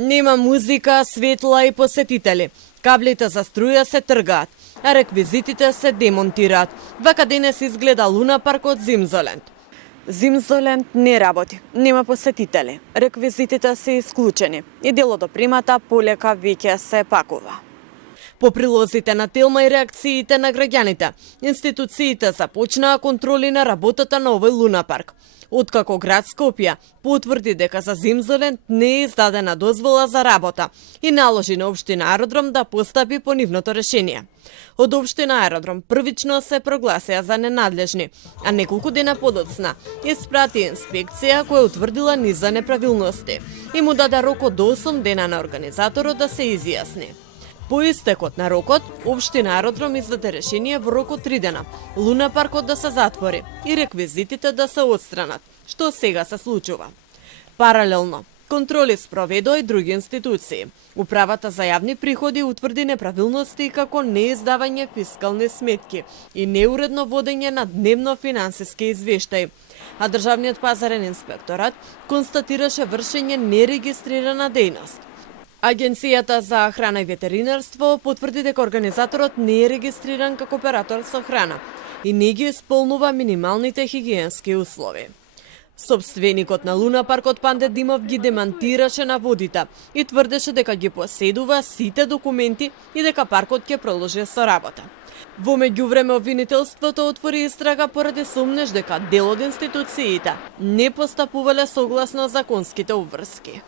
Нема музика, светла и посетители. Каблите за струја се тргаат, а реквизитите се демонтираат. Вака денес изгледа Луна паркот Зимзоленд. Зимзоленд не работи, нема посетители. Реквизитите се исклучени и делот до примата полека веќе се пакува. По прилозите на Телма и реакциите на граѓаните, институциите започнаа контроли на работата на овој Луна парк. Откако град Скопје потврди дека за Зимзоленд не е издадена дозвола за работа и наложи на Општина Аеродром да постапи по нивното решение. Од Општина Аеродром првично се прогласија за ненадлежни, а неколку дена подоцна испрати инспекција која утврдила низ за неправилности и му даде рок од 8 дена на организаторот да се изјасни. По истекот на рокот, Општина Аеродром издаде решение во рок од 3 дена, Луна паркот да се затвори и реквизитите да се отстранат, што сега се случува. Паралелно, контроли спроведоа и други институции. Управата за јавни приходи утврди неправилности како неиздавање фискални сметки и неуредно водење на дневно финансиски извештаи, а Државниот пазарен инспекторат констатираше вршење нерегистрирана дејност. Агенцијата за храна и ветеринарство потврди дека организаторот не е регистриран како оператор со храна и не ги исполнува минималните хигиенски услови. Собственикот на Луна паркот Панде Димов ги демантираше наводите и тврдеше дека ги поседува сите документи и дека паркот ќе продолжи со работа. Во меѓувреме обвинителството отвори истрага поради сомнеж дека дел од институциите не постапувале согласно законските обврски.